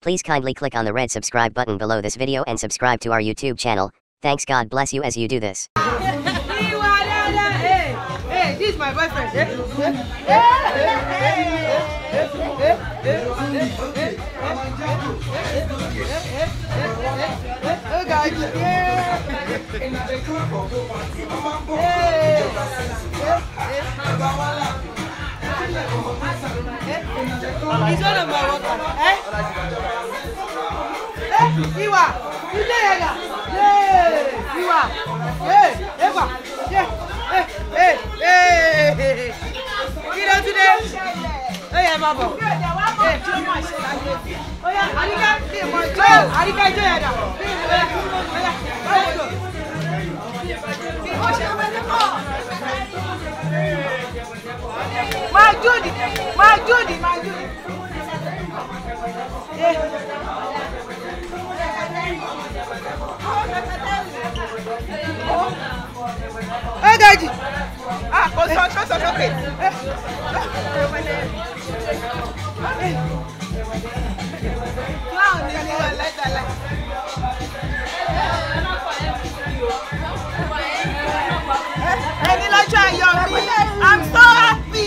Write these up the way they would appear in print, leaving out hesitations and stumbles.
Please kindly click on the red subscribe button below this video and subscribe to our YouTube channel. Thanks, God bless you as you do this. Hey, this is my boyfriend. Oh God, he's one of my workers. Iwa, you there, Iwa, Eva, hey, you know today? Oh yeah, Mama. Oh yeah, Arika, My Judy. Hey, Daddy. Okay. Clown, I'm so happy.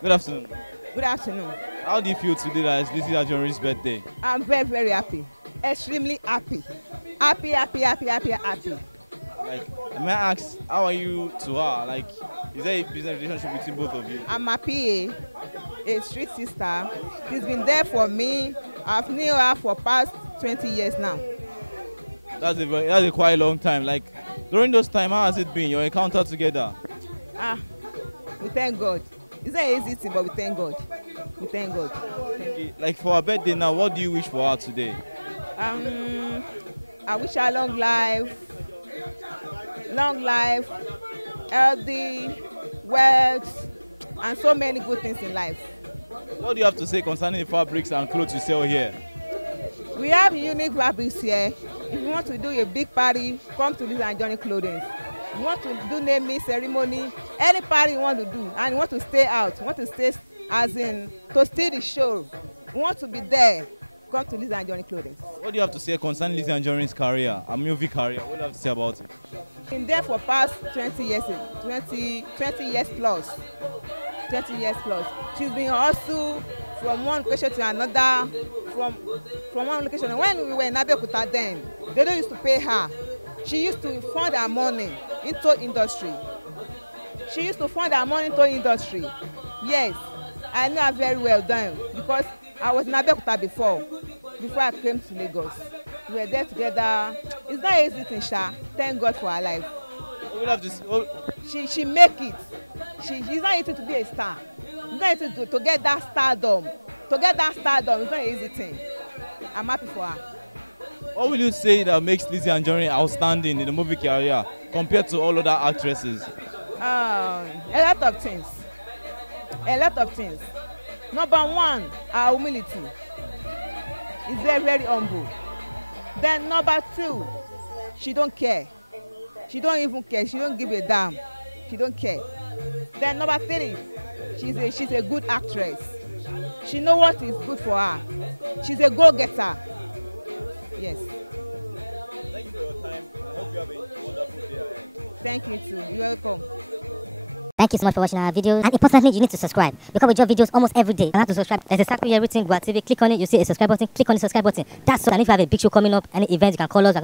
Good afternoon. Good afternoon. How do you feel today that it's Lizzy Anjorin's birthday? I'm very, very happy. Extremely happy. Happy. Like, may I ask, how are you to her? Like, is there a business relationship between both of you? I'm a PA, a street sister. She's been there for me. I've known her for past 20 years now. That's a quite long time. Like, during those time, how has it been? Your encounter together? We thank God. It's not easy thing, but we thank God. Okay. Like, for her birthday now, what do you wish for her today? I wish her long life, healthy, wealth, and so many good things in life. What do you have to say concerning the fabrics and clothes you sell here? We have unique fabrics here. If you want to do a big party, come to Lizzy Anjorin Clothing. If you want to do naming ceremony, any party you want to do, and you want to stay out, you want to stay as in to steal the show, you want to be there, come to Lizzy Anjorin Clothing. What do you have to say concerning Lizzy Anjorin's career, a movie career? What do you have to say about it? Been there for past 20 years plus. 20 years plus. She's been hustled from one location to another, from one location. When we were in Abeokuta then, they don't used to pay her. She used to fund her money into industry. Yes, I know her very well done because I was in Abeokuta before I came to Lagos. We were there together. It's not easy thing, Sha. Thank God for her life. We'll have to see. She make it. She's not easy to be a star. It's not easy to get that stardom. It's not an easy thing. I'm happy for her. What will you say that makes Lizzy Anjorin outstanding in the movie career compared to all other actresses? A lot of things. Number one, her humility. Is very, very humble. Then number two, she don't care. She don't even care. She don't give a damn. She don't care. Then number three, she's a good actress. She knows what is good for her. She's a go-getter. Yes. Thank you for your time. I hope you have a wonderful day ahead. Thank you too. You're welcome. Thank you so much for watching our videos. And importantly, you need to subscribe because we drop videos almost every day. And how to subscribe? There's exactly everything. Go TV, click on it. You see a subscribe button. Click on the subscribe button. That's all. And if you have a big show coming up, any event, you can call us.